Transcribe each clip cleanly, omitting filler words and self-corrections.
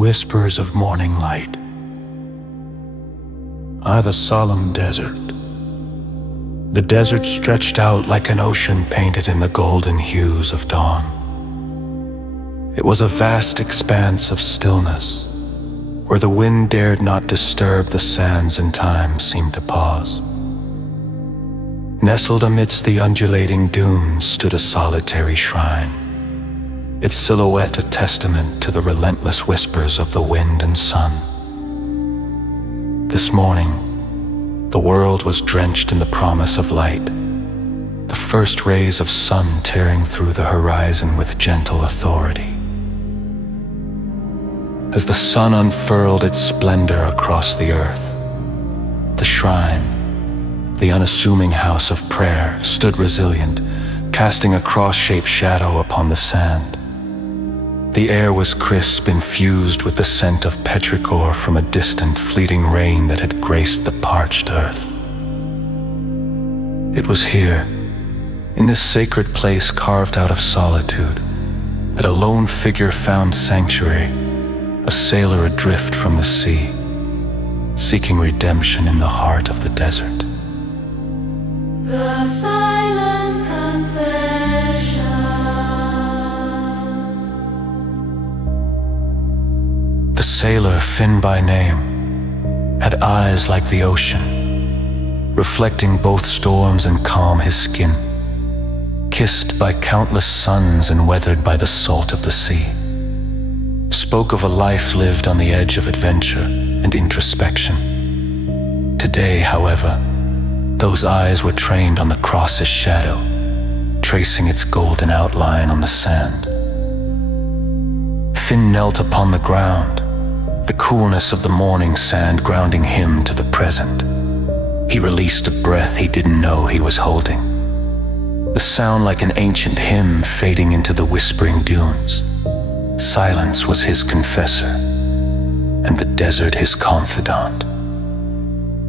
whispers of morning light. The solemn desert. The desert stretched out like an ocean painted in the golden hues of dawn. It was a vast expanse of stillness, where the wind dared not disturb the sands and time seemed to pause. Nestled amidst the undulating dunes stood a solitary shrine, its silhouette a testament to the relentless whispers of the wind and sun. This morning, the world was drenched in the promise of light, the first rays of sun tearing through the horizon with gentle authority. As the sun unfurled its splendor across the earth, the shrine, the unassuming house of prayer, stood resilient, casting a cross-shaped shadow upon the sand. The air was crisp, infused with the scent of petrichor from a distant, fleeting rain that had graced the parched earth. It was here, in this sacred place carved out of solitude, that a lone figure found sanctuary, a sailor adrift from the sea, seeking redemption in the heart of the desert. The silent confession. The sailor, Finn by name, had eyes like the ocean, reflecting both storms and calm his skin, kissed by countless suns and weathered by the salt of the sea. Spoke of a life lived on the edge of adventure and introspection. Today, however, those eyes were trained on the cross's shadow, tracing its golden outline on the sand. Finn knelt upon the ground, the coolness of the morning sand grounding him to the present. He released a breath he didn't know he was holding, the sound like an ancient hymn fading into the whispering dunes. Silence was his confessor, and the desert his confidant.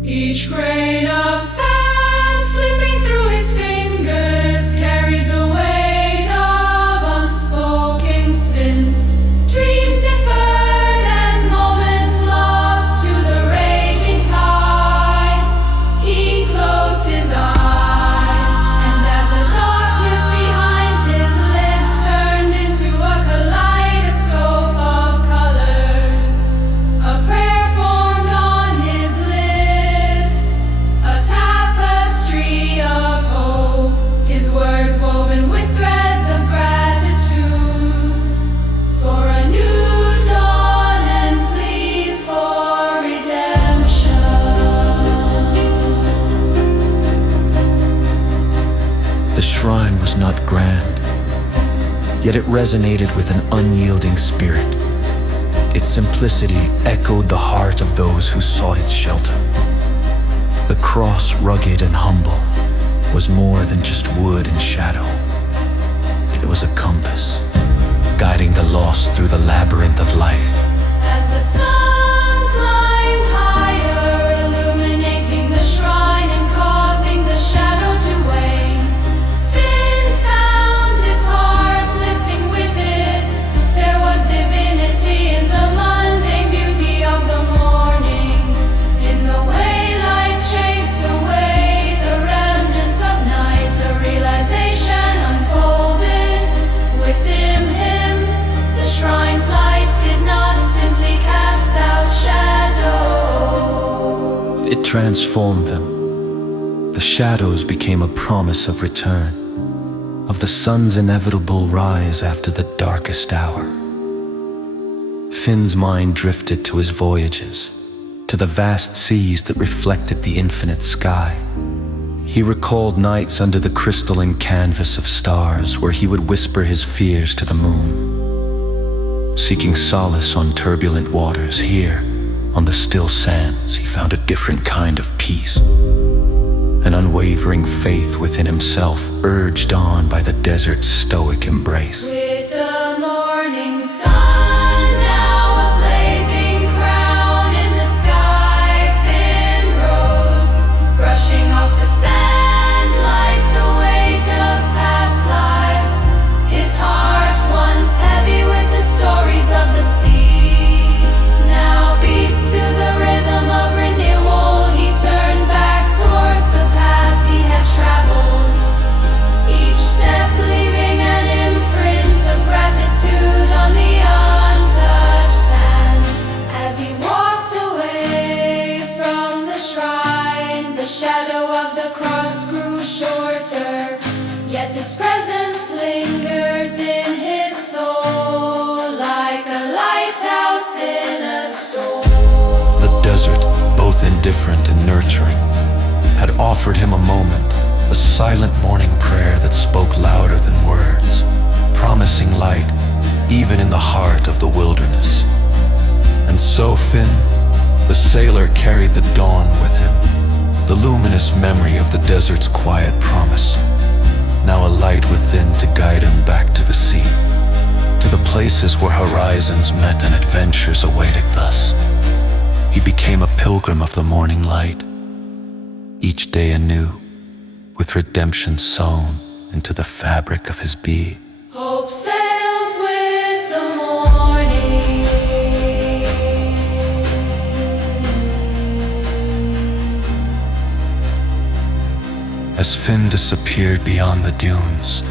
Each grain of sand slipping through his fingers carried the weight of unspoken sins, dreams deferred and moments lost to the raging tides. He closed his eyes, and as the darkness behind his lids turned into a kaleidoscope of colors, a prayer formed on his lips, a tapestry of hope, his words woven with threads of gratitude for a new dawn and pleas for redemption. The shrine was not grand, yet it resonated with an unyielding spirit. Its simplicity echoed the heart of those who sought its shelter. The cross, rugged and humble, was more than just wood and shadow. It was a compass, guiding the lost through the labyrinth of life. As the sun climbed higher, illuminating the shrine and causing the shadow to wane, Finn found his heart lifting with it. There was divinity in the mundane beauty of the morning, in the way light chased away the remnants of night. A realization unfolded within him. The shrine's lights did not simply cast out shadow. It transformed them. The shadows became a promise of return, of the sun's inevitable rise after the darkest hour. Finn's mind drifted to his voyages, to the vast seas that reflected the infinite sky. He recalled nights under the crystalline canvas of stars where he would whisper his fears to the moon. Seeking solace on turbulent waters, here, on the still sands, he found a different kind of peace. An unwavering faith within himself, urged on by the desert's stoic embrace. With the morning sun now a blazing crown in the sky, Finn rose, brushing off the sand like the weight of past lives. His heart once heavy with the stories of the sea lighthouse in a storm. The desert, both indifferent and nurturing, had offered him a moment, a silent morning prayer that spoke louder than words, promising light even in the heart of the wilderness. And so Finn, the sailor, carried the dawn with him, the luminous memory of the desert's quiet promise, now a light within to guide him back to the sea, to the places where horizons met and adventures awaited. Thus, he became a pilgrim of the morning light, each day anew, with redemption sewn into the fabric of his being. Hope sails with the morning. As Finn disappeared beyond the dunes,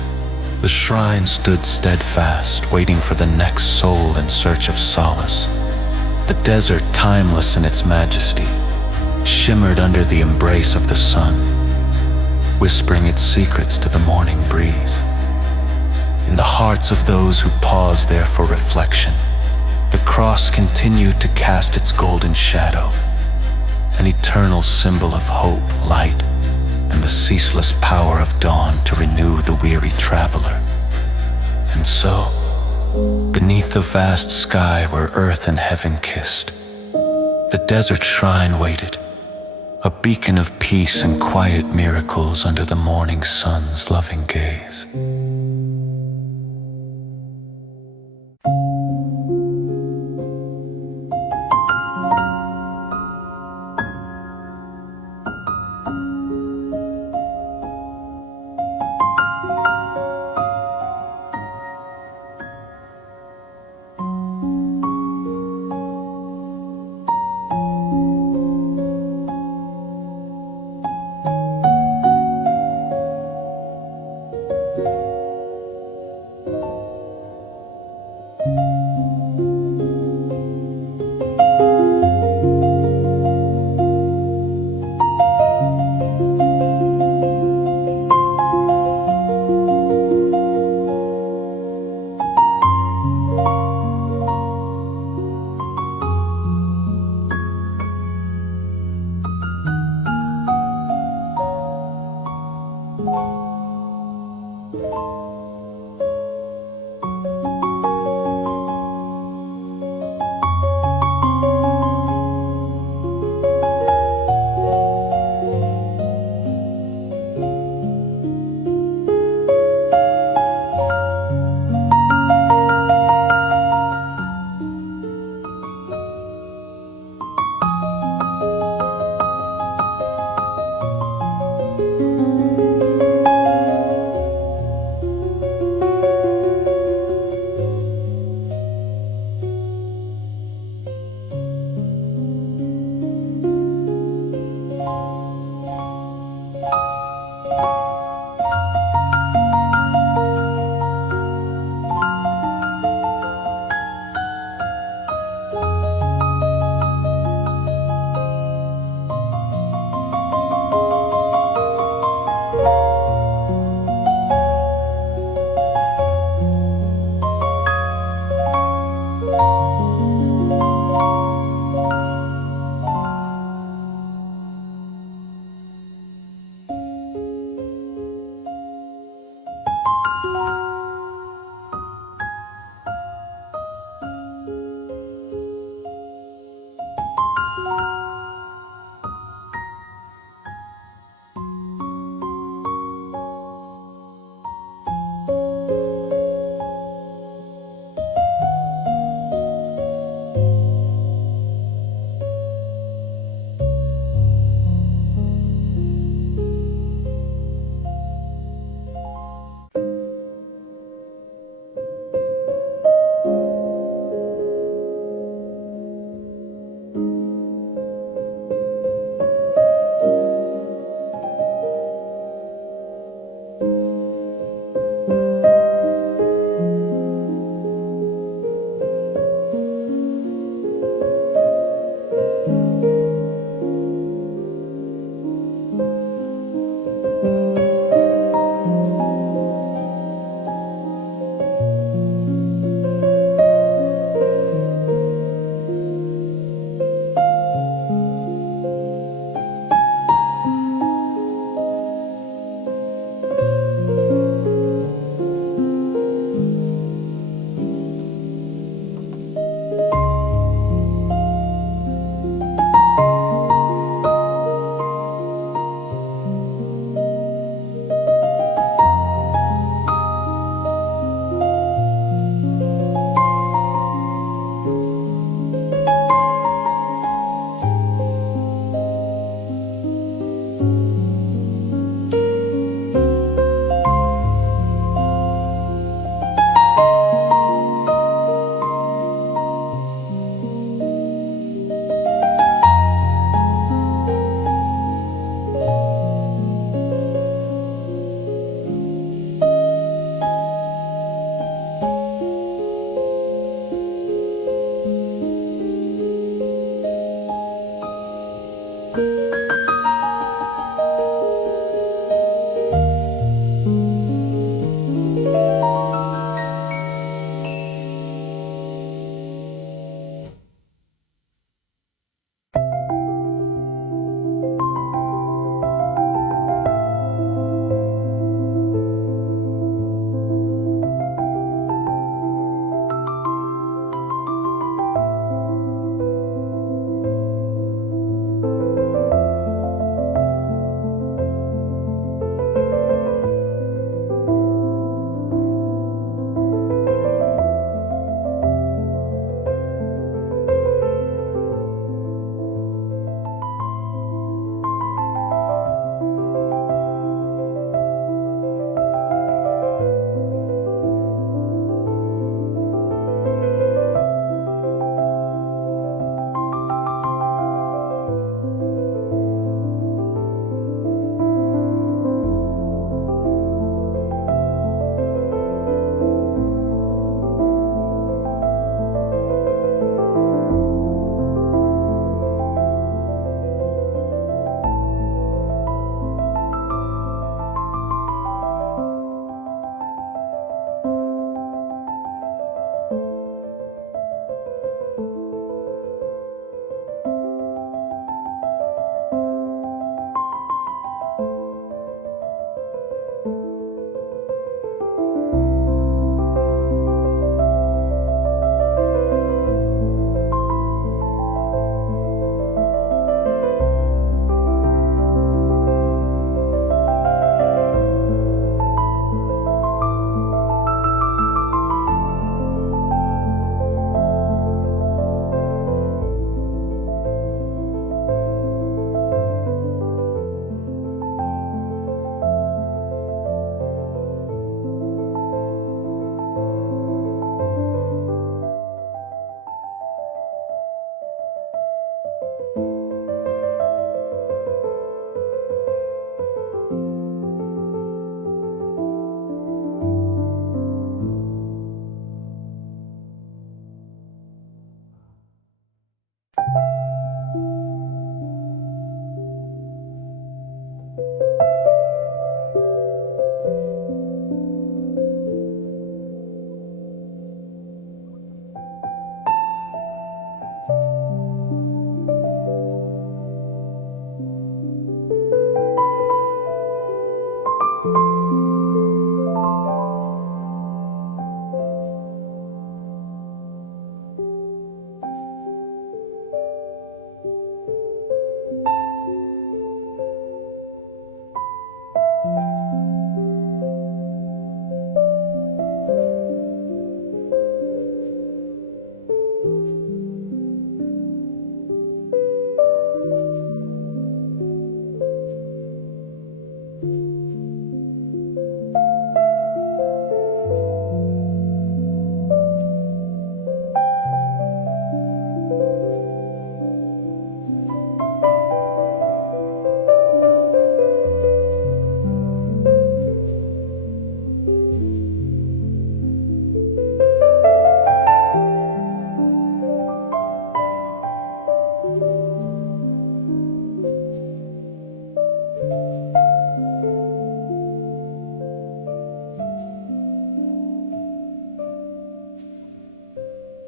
the shrine stood steadfast, waiting for the next soul in search of solace. The desert, timeless in its majesty, shimmered under the embrace of the sun, whispering its secrets to the morning breeze. In the hearts of those who paused there for reflection, the cross continued to cast its golden shadow, an eternal symbol of hope, light, and the ceaseless power of dawn to renew the weary traveler. And so, beneath the vast sky where earth and heaven kissed, the desert shrine waited, a beacon of peace and quiet miracles under the morning sun's loving gaze.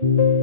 you.